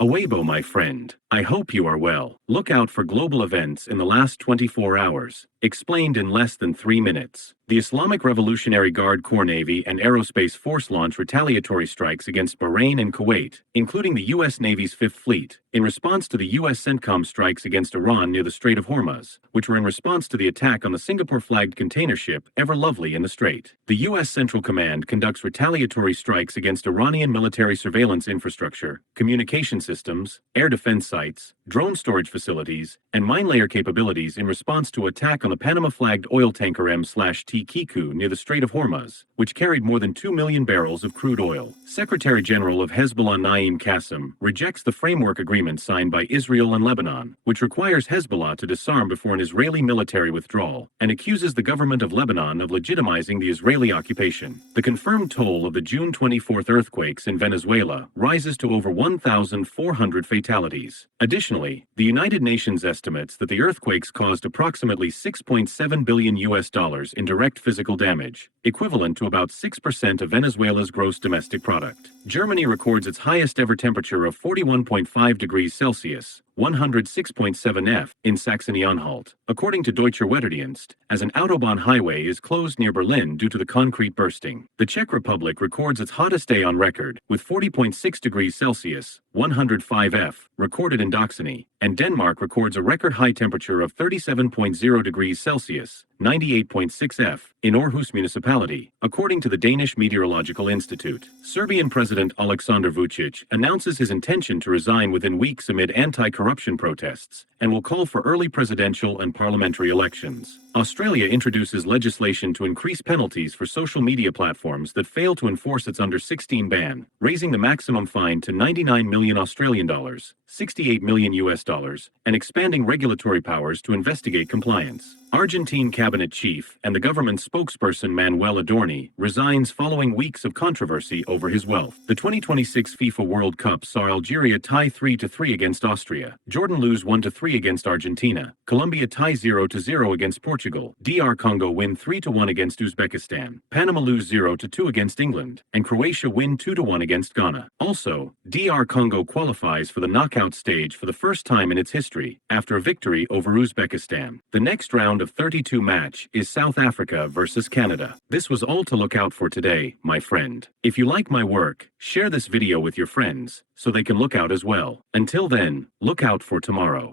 Awebo, my friend. I hope you are well. Look out for global events in the last 24 hours. Explained in less than 3 minutes. The Islamic Revolutionary Guard Corps Navy and Aerospace Force launch retaliatory strikes against Bahrain and Kuwait, including the U.S. Navy's Fifth Fleet, in response to the U.S. CENTCOM strikes against Iran near the Strait of Hormuz, which were in response to the attack on the Singapore-flagged container ship Ever Lovely in the Strait. The U.S. Central Command conducts retaliatory strikes against Iranian military surveillance infrastructure, communication systems, air defense sites, drone storage facilities, and mine layer capabilities in response to attack on the Panama-flagged oil tanker M/T Kiku near the Strait of Hormuz, which carried more than 2 million barrels of crude oil. Secretary General of Hezbollah Naim Qassem rejects the framework agreement signed by Israel and Lebanon, which requires Hezbollah to disarm before an Israeli military withdrawal, and accuses the government of Lebanon of legitimizing the Israeli occupation. The confirmed toll of the June 24 earthquakes in Venezuela rises to over 1,400 fatalities. Additionally, the United Nations estimates that the earthquakes caused approximately $6.7 billion in direct physical damage, equivalent to about 6% of Venezuela's gross domestic product. Germany records its highest ever temperature of 41.5 degrees Celsius, 106.7 F, in Saxony-Anhalt, according to Deutscher Wetterdienst, as an Autobahn highway is closed near Berlin due to the concrete bursting. The Czech Republic records its hottest day on record, with 40.6 degrees Celsius, 105 F, recorded in Doxany, and Denmark records a record high temperature of 37.0 degrees Celsius, 98.6 F, in Aarhus municipality, according to the Danish Meteorological Institute. Serbian President Aleksandar Vučić announces his intention to resign within weeks amid anti-corruption protests, and will call for early presidential and parliamentary elections. Australia introduces legislation to increase penalties for social media platforms that fail to enforce its under-16 ban, raising the maximum fine to 99 million Australian dollars, 68 million US dollars, and expanding regulatory powers to investigate compliance. Argentine cabinet chief and the government spokesperson Manuel Adorni resigns following weeks of controversy over his wealth. The 2026 FIFA World Cup saw Algeria tie 3-3 against Austria, Jordan lose 1-3 against Argentina, Colombia tie 0-0 against Portugal, DR Congo win 3-1 against Uzbekistan, Panama lose 0-2 against England, and Croatia win 2-1 against Ghana. Also, DR Congo qualifies for the knockout stage for the first time in its history, after a victory over Uzbekistan. The next round of 32 match is South Africa versus Canada. This was all to look out for today, my friend. If you like my work, share this video with your friends so they can look out as well. Until then, look out for tomorrow.